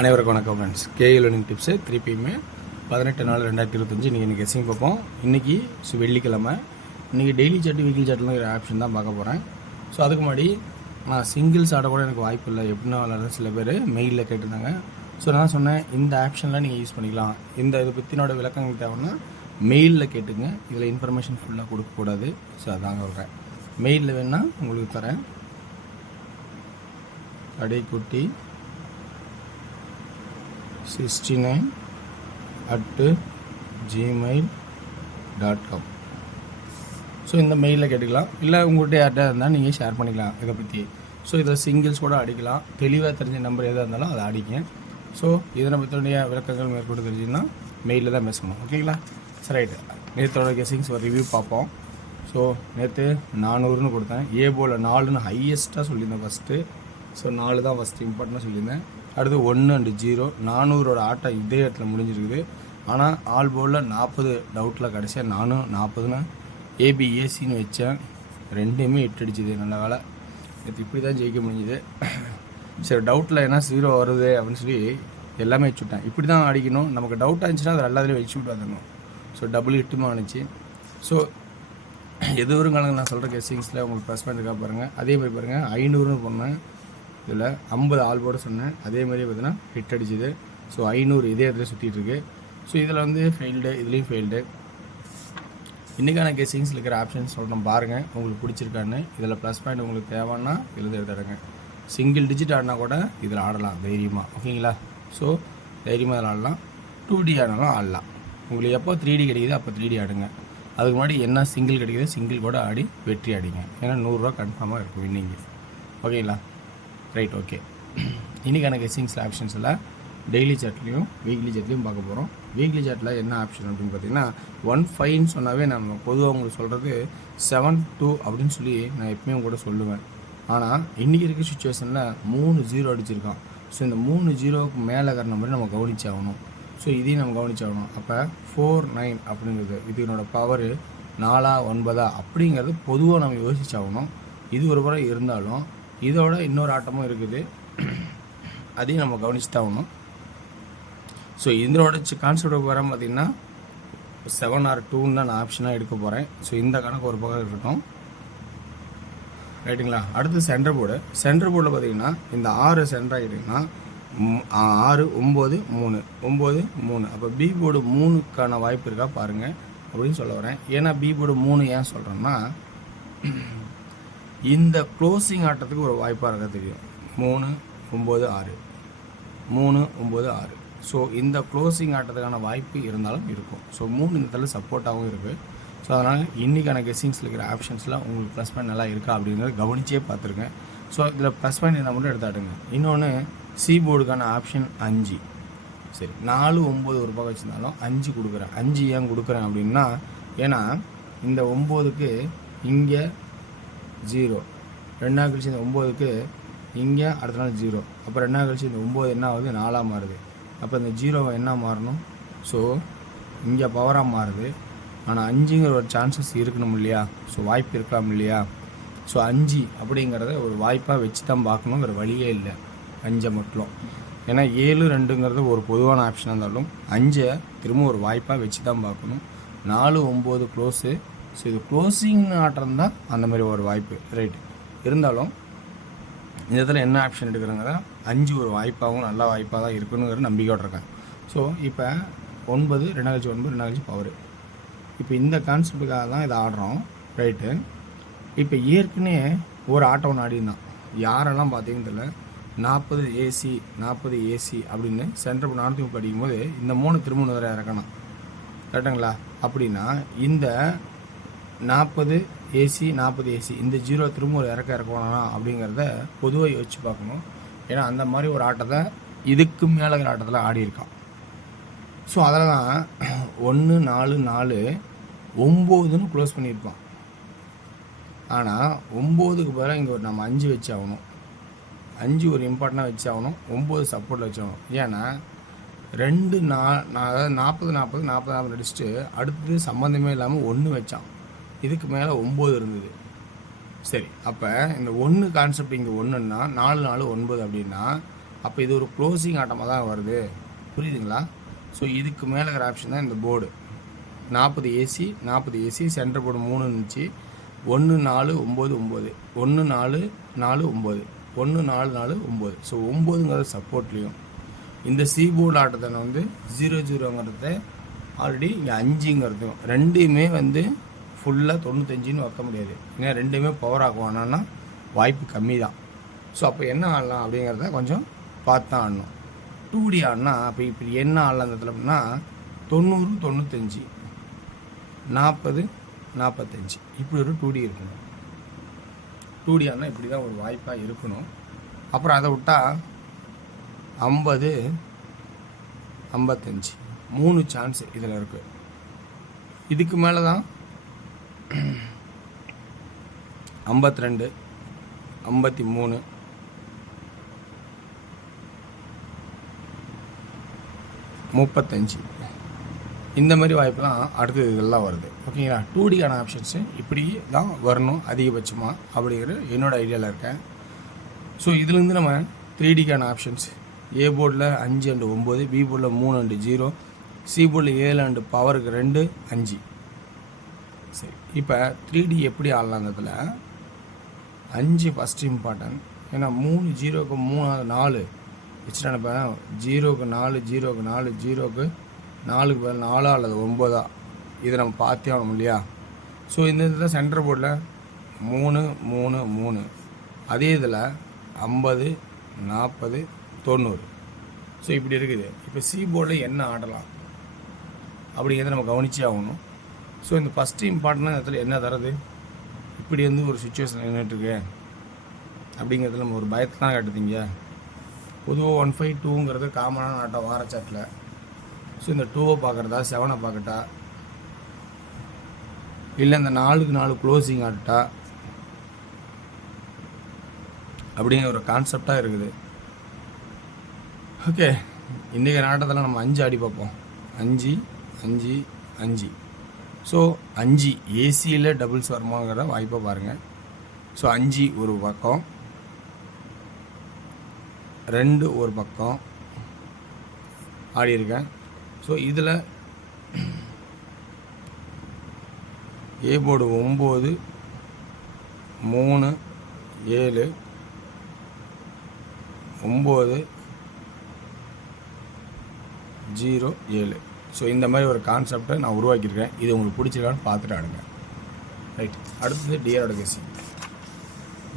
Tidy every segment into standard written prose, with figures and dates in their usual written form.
அனைவருக்கும் வணக்கம் friends. K A learning tips திருப்பியுமே 18/4/2025 இன்றைக்கி கெஸ்ஸிங் பார்ப்போம். இன்றைக்கி வெள்ளிக்கிழமை. இன்றைக்கி டெய்லி சார்ட் வீக்லி சார்ட்லாம் ஒரு ஆப்ஷன் தான் பார்க்க போகிறேன். ஸோ அதுக்கு முன்னாடி நான் சிங்கிள்ஸ் ஆட கூட எனக்கு வாய்ப்பு இல்லை, எப்படின்னா விளாட்றது சில பேர் மெயிலில் கேட்டிருந்தாங்க. ஸோ நான் சொன்னேன் இந்த ஆப்ஷன்லாம் நீங்கள் யூஸ் பண்ணிக்கலாம். இதை பற்றினோட விளக்கங்கள் தேவைன்னா மெயிலில் கேட்டுங்க. இதில் இன்ஃபர்மேஷன் ஃபுல்லாக கொடுக்கக்கூடாது. ஸோ அதாங்க சொல்கிறேன். மெயிலில் வேணால் உங்களுக்கு தரேன். கடைக்குட்டி 69@gmail.com. ஸோ இந்த மெயிலில் கேட்டுக்கலாம். இல்லை உங்கள்கிட்ட யார்கிட்ட இருந்தால் நீங்கள் ஷேர் பண்ணிக்கலாம் இதை பற்றி. ஸோ இதில் சிங்கிள்ஸ் கூட அடிக்கலாம். தெளிவாக தெரிஞ்ச நம்பர் எதாக இருந்தாலும் அதை அடிங்க. ஸோ இதனை பற்றிய விளக்கங்கள் மேற்கொண்டு தெரிஞ்சுன்னா மெயிலில் தான் பேசணும். ஓகேங்களா? சரி, ரைட்டு. நேற்றோட கெஸ்ஸிங்ஸ் ஒரு ரிவ்யூ பார்ப்போம். ஸோ நேற்று 400ன்னு கொடுத்தேன். ஏ போல் 4ன்னு ஹையஸ்ட்டாக சொல்லியிருந்தேன் ஃபஸ்ட்டு. ஸோ 4 தான் ஃபஸ்ட்டு இம்பார்ட்டன்ட்டாக சொல்லியிருந்தேன். அடுத்து 1 and 0 400 ஆட்டம் இதே இடத்துல முடிஞ்சிருக்குது. ஆனால் ஆல் போலில் 40 டவுட்டில் கடைசியாக நானும் 40ன்னு ஏபிஏசின்னு வச்சேன். ரெண்டுமே 8 அடிச்சுது. நல்ல வேலை நேற்று இப்படி தான் ஜெயிக்க முடிஞ்சுது. சரி, டவுட்டில் ஏன்னா 0 வருது அப்படின்னு சொல்லி எல்லாமே வச்சுவிட்டேன். இப்படி தான் அடிக்கணும். நமக்கு டவுட் ஆச்சுன்னா அது எல்லாத்துலேயும் வச்சு விட்டு ஸோ டபுள் ஹிட்டுமா ஆனிச்சு. ஸோ எது ஒரு காலங்கள் நான் சொல்கிற கெஸ்ஸிங்ஸில் உங்களுக்கு ப்ளஸ் பாயிண்ட் இருக்கா பாருங்கள். அதே மாதிரி பாருங்கள் 500ன்னு போனேன். இதில் 50 ஆல் போர்டு சொன்னேன். அதே மாதிரி பார்த்தீங்கன்னா ஹிட் அடிச்சுது. ஸோ 500 இதே இடத்துல சுற்றிட்டுருக்கு. ஸோ இதில் வந்து ஃபெயில்டு, இதுலேயும் ஃபெயில்டு. இன்றைக்கான கெஸ்ஸிங்ஸில் இருக்கிற ஆப்ஷன்ஸ் சொல்கிறோம் பாருங்கள், உங்களுக்கு பிடிச்சிருக்கான்னு. இதில் ப்ளஸ் பாயிண்ட் உங்களுக்கு தேவைன்னா இதில் எடுத்துடுங்க. சிங்கிள் டிஜிட் ஆடினா கூட இதில் ஆடலாம் தைரியமாக. ஓகேங்களா? ஸோ தைரியமாக இதில் ஆடலாம். 2D ஆடினாலும் ஆடலாம். உங்களுக்கு எப்போ 3D கிடைக்குது அப்போ 3D ஆடுங்க. அதுக்கு முன்னாடி என்ன சிங்கிள் கிடைக்குது சிங்கிள் கூட ஆடி வெற்றி ஆடிங்க. ஏன்னா 100 ரூபா கன்ஃபார்மாக இருக்கும் வின்னிங்கு. ஓகேங்களா? Right, okay. இன்றைக்கான கெஸ்ஸிங்ஸில் ஆப்ஷன்ஸில் டெய்லி சார்ட்லேயும் வீக்லி சார்ட்லேயும் பார்க்க போகிறோம். வீக்லி சார்ட்டில் என்ன ஆப்ஷன் அப்படின்னு பார்த்தீங்கன்னா 15 சொன்னாவே நம்ம பொதுவாக உங்களுக்கு சொல்கிறது 7-2 அப்படின்னு சொல்லி நான் எப்பயும் கூட சொல்லுவேன். ஆனால் இன்றைக்கி இருக்க சுச்சுவேஷனில் 3 0 அடிச்சிருக்கான். ஸோ இந்த 3 0க்கு மேலே இருக்கிற நம்பரை நம்ம கவனிச்சாகணும். ஸோ இதையும் நம்ம கவனிச்சாகணும். அப்போ 4-9 அப்படிங்கிறது இதனோட பவர் 4-9 அப்படிங்கிறது பொதுவாக நம்ம யோசிச்சாகணும். இது ஒரு புறம் இருந்தாலும் இதோட இன்னொரு ஆட்டமும் இருக்குது, அதையும் நம்ம கவனிச்சு தான் ஆகணும். ஸோ இதனோட கான்செப்ட் வர பார்த்திங்கன்னா 7 or 2ன்னு தான் நான் ஆப்ஷனாக எடுக்க போகிறேன். ஸோ இந்த கணக்கு ஒரு பக்கம் இருக்கட்டும். ரைட்டுங்களா? அடுத்து சென்டர் போர்டு. சென்டர் போர்டில் பார்த்திங்கன்னா இந்த 6 சென்டர் ஆகிடுங்கன்னா 6 9 3 9 3. அப்போ பி போர்டு 3க்கான வாய்ப்பு இருக்கா பாருங்கள் அப்படின்னு சொல்ல வரேன். ஏன்னா பி போர்டு 3 ஏன் சொல்கிறேன்னா இந்த க்ளோசிங் ஆட்டத்துக்கு ஒரு வாய்ப்பாக இருக்க தெரியும். 3 9 6 3 9 6. ஸோ இந்த க்ளோசிங் ஆட்டத்துக்கான வாய்ப்பு இருந்தாலும் இருக்கும். ஸோ 3 இந்த தடவை சப்போர்ட்டாகவும் இருக்குது. ஸோ அதனால் இன்றைக்கான கெஸ்ஸிங்ஸில் இருக்கிற ஆப்ஷன்ஸில் உங்களுக்கு ப்ளஸ் பாயிண்ட் நல்லா இருக்கா அப்படிங்கிறத கவனிச்சே பார்த்துருக்கேன். ஸோ இதில் ப்ளஸ் பாயிண்ட் இருந்தால் மட்டும் எடுத்தாட்டுங்க. இன்னொன்று சி போர்டுக்கான ஆப்ஷன் 5. சரி, 4 9 ஒரு பக்கம் வச்சுருந்தாலும் 5 கொடுக்குறேன். 5 ஏன் கொடுக்குறேன் அப்படின்னா ஏன்னா இந்த 9க்கு இங்கே 0, 2 கழிச்சு இந்த 9க்கு இங்கே அடுத்த நாள் 0. அப்போ 2 கழிச்சு இந்த 9 என்ன ஆகுது 4 மாறுது. அப்போ இந்த 0 என்ன மாறணும்? ஸோ இங்கே பவராக மாறுது. ஆனால் 5ங்கிற ஒரு சான்சஸ் இருக்கணும் இல்லையா? ஸோ வாய்ப்பு இருக்கலாம் இல்லையா? ஸோ 5 அப்படிங்கிறத ஒரு வாய்ப்பாக வச்சு தான் பார்க்கணும். வேறு வழியே இல்லை 5 மட்டும். ஏன்னா 7 2ங்கிறது ஒரு பொதுவான ஆப்ஷனாக இருந்தாலும் 5 திரும்ப ஒரு வாய்ப்பாக வச்சு தான் பார்க்கணும். 4 9 க்ளோஸு. ஸோ இது க்ளோசிங் ஆட்டம் தான் அந்த மாதிரி ஒரு வாய்ப்பு. ரைட்டு. இருந்தாலும் இந்த இடத்துல என்ன ஆப்ஷன் எடுக்கிறேங்கிறத 5 ஒரு வாய்ப்பாகவும் நல்ல வாய்ப்பாக தான் இருக்குனுங்கிற நம்பிக்கையோடு இருக்கேன். ஸோ இப்போ 9 2 கழிச்சு 9 2 கழிச்சு பவர். இப்போ இந்த கான்செப்டுக்காக தான் இதை ஆடுறோம். ரைட்டு. இப்போ ஏற்கனவே ஒரு ஆட்டம் ஒன்று ஆடிருந்தான். யாரெல்லாம் பார்த்தீங்கன்னு தெரியல. 40 AC 40 AC அப்படின்னு சென்டர் 430 படிக்கும்போது இந்த 3 திரும்ப வேறு இறக்கணும். கரெக்டுங்களா? அப்படின்னா இந்த 40 AC 40 AC இந்த 0 திரும்ப ஒரு இறக்க வேணாம் அப்படிங்கிறத பொதுவாக யோசிச்சு பார்க்கணும். ஏன்னா அந்த மாதிரி ஒரு ஆட்டத்தை இதுக்கு மேலே இருக்கிற ஆட்டத்தில் ஆடி இருக்கான். ஸோ அதில் தான் 1 4 4 9ன்னு க்ளோஸ் பண்ணியிருப்பான். ஆனால் 9க்கு பதிலாக இங்கே ஒரு நம்ம 5 வச்சு ஆகணும். 5 ஒரு இம்பார்ட்டண்டாக வச்சு ஆகணும். 9 சப்போர்ட்டில் வச்சாகணும். ஏன்னா 2 40 40 40 40 அடிச்சுட்டு அடுத்தது சம்மந்தமே இல்லாமல் 1 வச்சான். இதுக்கு மேலே 9 இருந்தது. சரி, அப்போ இந்த 1 கான்செப்ட் இங்கே 1ன்னா 4 4 9 அப்படின்னா அப்போ இது ஒரு க்ளோசிங் ஆட்டமாக தான் வருது, புரியுதுங்களா? ஸோ இதுக்கு மேலே இருக்கிற ஆப்ஷன் தான் இந்த போர்டு. 40 ஏசி சென்டர் போர்டு 3 இருந்துச்சு. 1 4 9 9 1 4 4 9 1 4 4 9. ஸோ 9ங்கிறது சப்போர்ட்லேயும் இந்த சி போர்டு ஆட்டத்தை வந்து 0-0ங்கிறத ஆல்ரெடி இங்கே 5ங்கிறதும் ரெண்டுமே வந்து ஃபுல்லாக 95ன்னு வைக்க முடியாது. ஏன்னா ரெண்டுமே பவர் ஆக்குவானா வாய்ப்பு கம்மி தான். ஸோ அப்போ என்ன ஆடலாம் அப்படிங்கிறத கொஞ்சம் பார்த்து தான் ஆடணும். 2D ஆடினா அப்போ இப்படி என்ன ஆடலாம் இந்த இடத்துல அப்படின்னா 90 95 40 45 இப்படி ஒரு 2D இருக்கணும். 2D ஆடினா இப்படி தான் ஒரு வாய்ப்பாக இருக்கணும். அப்புறம் அதை விட்டால் 50 55 3 சான்ஸ் இதில் இருக்குது. இதுக்கு மேலே தான் 52 53 35 இந்த மாதிரி வாய்ப்பெல்லாம் அடுத்தது இதெல்லாம் வருது. ஓகேங்களா? 2Dக்கான ஆப்ஷன்ஸு இப்படி தான் வரணும் அதிகபட்சமாக அப்படிங்கிற என்னோடய ஐடியாவில் இருக்கேன். ஸோ இதுலேருந்து நம்ம 3Dக்கான ஆப்ஷன்ஸ் ஏ போர்டில் 5 அண்டு 9, பி போர்டில் 3 அண்டு 0, சி போர்டில் 7 அண்டு பவருக்கு 2 5. சரி, இப்போ 3D எப்படி ஆடலாங்கிறதுல 5 ஃபஸ்ட் இம்பார்ட்டன்ட். ஏன்னா 3 0க்கு 3 4 வச்சுட்டு அனுப்பேன். 0க்கு 4 0க்கு 4 0க்கு 4க்கு 4 அல்லது 9 இதை நம்ம பார்த்தே ஆகணும் இல்லையா? ஸோ இந்த இதில் சென்டர் போர்டில் 3 3 3 அதே இதில் 50 40 90. ஸோ இப்படி இருக்குது. இப்போ சி போர்டில் என்ன ஆடலாம் அப்படிங்கிறத நம்ம கவனிச்சே ஆகணும். ஸோ இந்த ஃபஸ்ட்டு இம்பார்ட்டண்டான இடத்துல என்ன தருது, இப்படி வந்து ஒரு சுச்சுவேஷன் நின்றுட்டுருக்கு அப்படிங்கிறதுல நம்ம ஒரு பயத்தை தான் கட்டுத்தீங்க. பொதுவாக 152ங்கிறது காமனான ஆட்டம் வாரச்சாட்டில். ஸோ இந்த 2வை பார்க்குறதா 7னை பார்க்கட்டா இல்லை இந்த 4க்கு 4 க்ளோசிங் ஆட்டா அப்படிங்கிற ஒரு கான்செப்டாக இருக்குது. ஓகே, இன்றைக்கி ஆட்டத்தில் நம்ம 5 ஆடி பார்ப்போம். 5 5 5. ஸோ 5 ஏசியில் டபுள்ஸ் வருமாங்கிற வாய்ப்பை பாருங்கள். ஸோ 5 ஒரு பக்கம், 2 ஒரு பக்கம் ஆடி இருக்கேன். ஸோ இதில் ஏ போர்டு 9 3 7 9 0 7. ஸோ இந்த மாதிரி ஒரு கான்செப்டை நான் உருவாக்கியிருக்கேன். இது உங்களுக்கு பிடிச்சிருக்கான்னு பார்த்துட்டு ஆடுங்க. ரைட், அடுத்தது டிஆரோட கெஸிங்.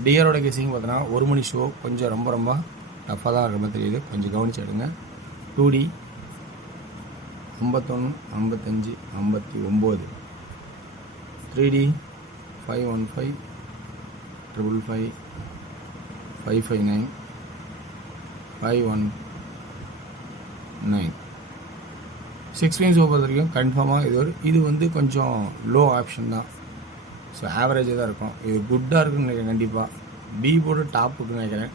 டிஆரோட கெஸிங் பார்த்தோன்னா 1 மணி ஷோ கொஞ்சம் ரொம்ப டஃப்பாக தான் இருக்கிற மாதிரி தெரியுது. கொஞ்சம் கவனிச்சு எடுங்க. 2D 51 55 59. 3D 515 555 559 519. 6 வின்ஸ் பொறுத்த வரைக்கும் கன்ஃபார்மாக இது வந்து கொஞ்சம் லோ ஆப்ஷன் தான். ஸோ ஆவரேஜாக தான் இருக்கும். இது குட்டாக இருக்குன்னு நினைக்கிறேன். கண்டிப்பாக பி போர்டு டாப்புக்குன்னு நினைக்கிறேன்.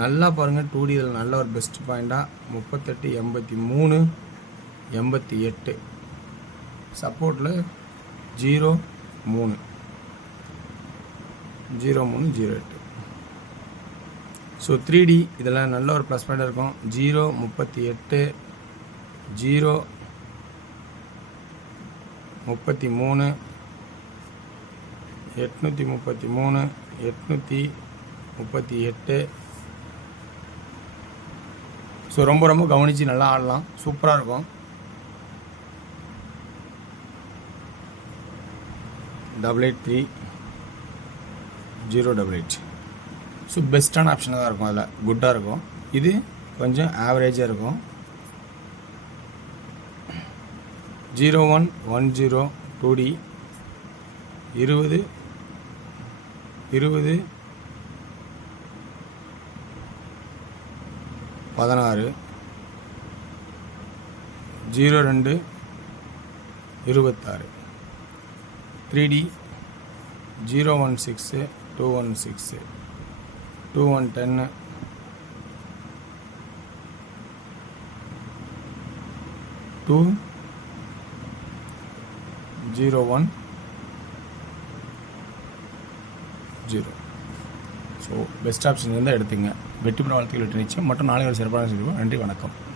நல்லா பாருங்கள். 2D இதில் நல்ல ஒரு பெஸ்ட் பாயிண்ட்டாக 38 83 88. சப்போர்ட்டில் 0 3 0 3 0 8. ஸோ 3D இதில் நல்ல ஒரு ப்ளஸ் பாயிண்ட் இருக்கும். 0 38 0 33 833 838. ஸோ ரொம்ப கவனித்து நல்லா ஆடலாம். சூப்பராக இருக்கும். 883 088. ஸோ பெஸ்ட்டான ஆப்ஷனாக தான் இருக்கும். அதில் குட்டாக இருக்கும். இது கொஞ்சம் ஆவரேஜாக இருக்கும். 0110 2D 20 20 16 02 26. 3D 016 216 2110 201 0. So best option இருந்தால் எடுத்துங்க. வெற்றி பெற வாழ்த்துக்கள் வெற்றி நிச்சயம் மற்றும் நாளை ஒரு சிறப்பான செய்வோம். நன்றி, வணக்கம்.